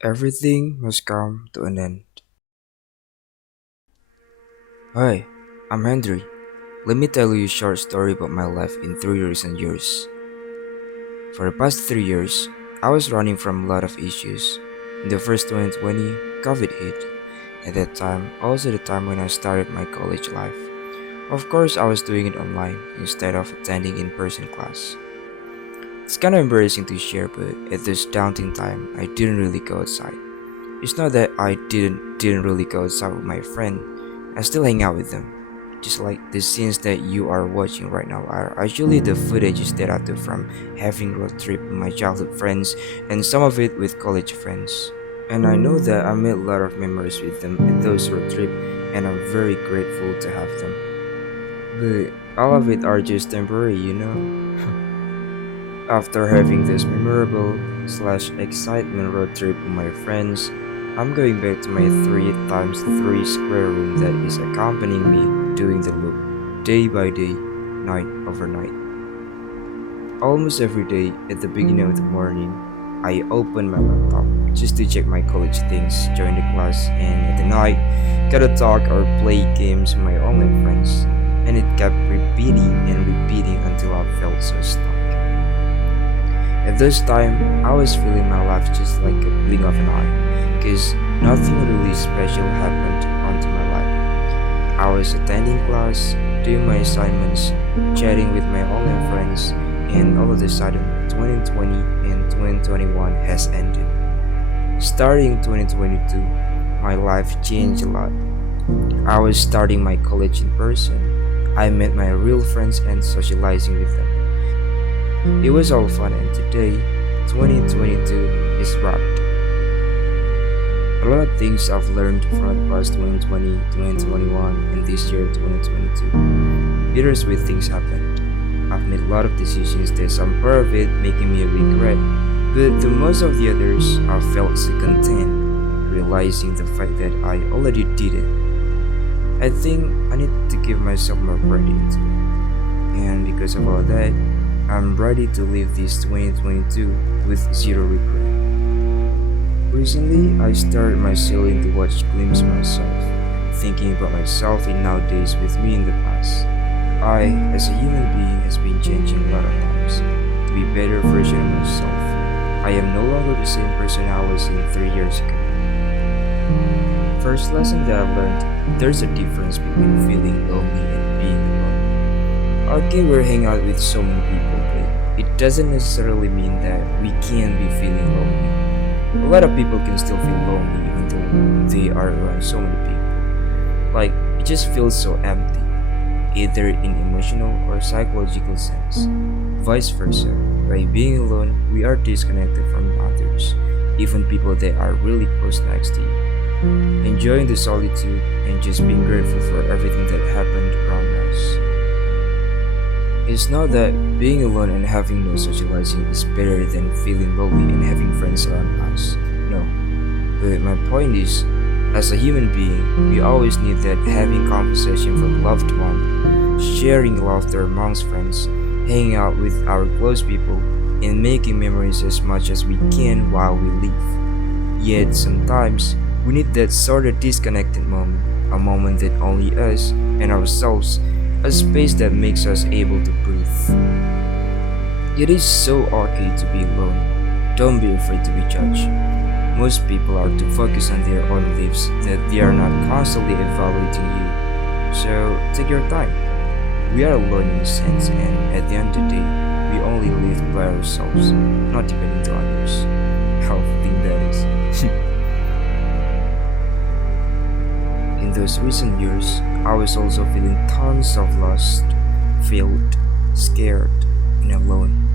Everything must come to an end. Hi, I'm Henry. Let me tell you a short story about my life in 3 recent years. For the past 3 years, I was running from a lot of issues. In the first 2020, COVID hit. At that time, also the time when I started my college life. Of course, I was doing it online instead of attending in-person class. It's kind of embarrassing to share, but at this daunting time, I didn't really go outside. It's not that I didn't really go outside with my friend. I still hang out with them. Just like the scenes that you are watching right now are actually the footages that I took from having road trip with my childhood friends and some of it with college friends. And I know that I made a lot of memories with them in those road trip and I'm very grateful to have them. But all of it are just temporary. After having this memorable slash excitement road trip with my friends, I'm going back to my 3 times 3 square room that is accompanying me doing the loop, day by day, night over night. Almost every day at the beginning of the morning, I open my laptop just to check my college things, join the class, and at the night, gotta talk or play games with my online friends. And it kept repeating and repeating until I felt so stuck. At this time, I was feeling my life just like a blink of an eye, cause nothing really special happened onto my life. I was attending class, doing my assignments, chatting with my online friends, and all of a sudden, 2020 and 2021 has ended. Starting 2022, my life changed a lot. I was starting my college in person. I met my real friends and socializing with them. It was all fun and today, 2022 is wrapped. A lot of things I've learned from the past 2020, 2021, and this year 2022. Bittersweet things happened. I've made a lot of decisions that some part of it making me regret, but the most of the others I felt so content, realizing the fact that I already did it. I think I need to give myself more credit into it. And because of all that, I'm ready to live this 2022 with zero regret. Recently, I started my sailing to watch glimpse myself, thinking about myself in nowadays with me in the past. I, as a human being, has been changing a lot of times to be a better version of myself. I am no longer the same person I was in 3 years ago. First lesson that I learned, there's a difference between feeling lonely and being alone. Okay, we're hanging out with so many people, but it doesn't necessarily mean that we can't be feeling lonely. A lot of people can still feel lonely even though they are around so many people. Like, it just feels so empty, either in emotional or psychological sense. Vice versa, by being alone, we are disconnected from others, even people that are really close next to you. Enjoying the solitude and just being grateful for everything that happened around us. It's not that being alone and having no socializing is better than feeling lonely and having friends around us. No. But my point is, as a human being, we always need that having conversation from loved one, sharing laughter amongst friends, hanging out with our close people, and making memories as much as we can while we live. Yet sometimes we need that sort of disconnected moment, a moment that only us and ourselves, a space that makes us able to breathe. It is so okay to be alone. Don't be afraid to be judged. Most people are too focused on their own lives that they are not constantly evaluating you. So take your time. We are alone in a sense, and at the end of the day, we only live by ourselves, not depending on others. How fitting that is. In those recent years, I was also feeling tons of lost, failed, scared, and alone.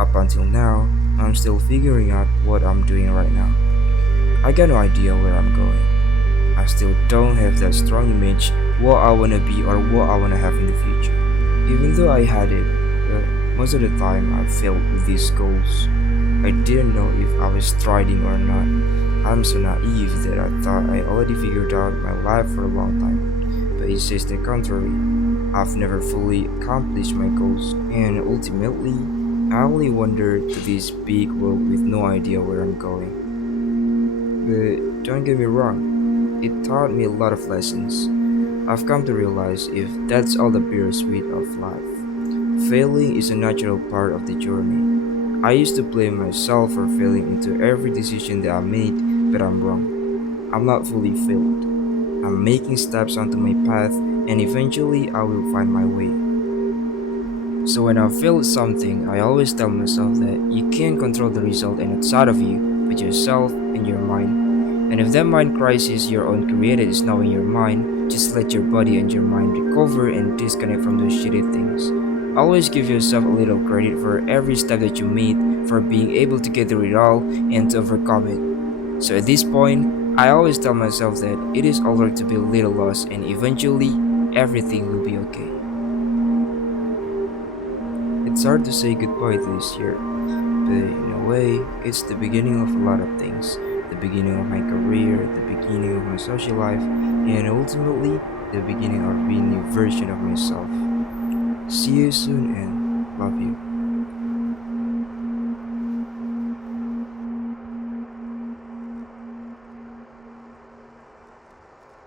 Up until now, I'm still figuring out what I'm doing right now. I got no idea where I'm going. I still don't have that strong image what I wanna be or what I wanna have in the future. Even though I had it, most of the time I failed with these goals. I didn't know if I was striding or not. I'm so naive that I thought I already figured out my life for a long time. But it says the contrary. I've never fully accomplished my goals, and ultimately, I only wander to this big world with no idea where I'm going. But don't get me wrong, it taught me a lot of lessons. I've come to realize if that's all the bittersweet of life. Failing is a natural part of the journey. I used to blame myself for failing into every decision that I made, but I'm wrong. I'm not fully failed. I'm making steps onto my path, and eventually I will find my way. So when I fail at something, I always tell myself that you can't control the result and outside of you, but yourself and your mind. And if that mind crisis your own created is now in your mind, just let your body and your mind recover and disconnect from those shitty things. Always give yourself a little credit for every step that you made, for being able to get through it all and to overcome it. So at this point, I always tell myself that it is alright to be a little lost and eventually everything will be okay. It's hard to say goodbye to this year, but in a way, it's the beginning of a lot of things. The beginning of my career, the beginning of my social life, and ultimately, the beginning of being a new version of myself. See you soon and love you.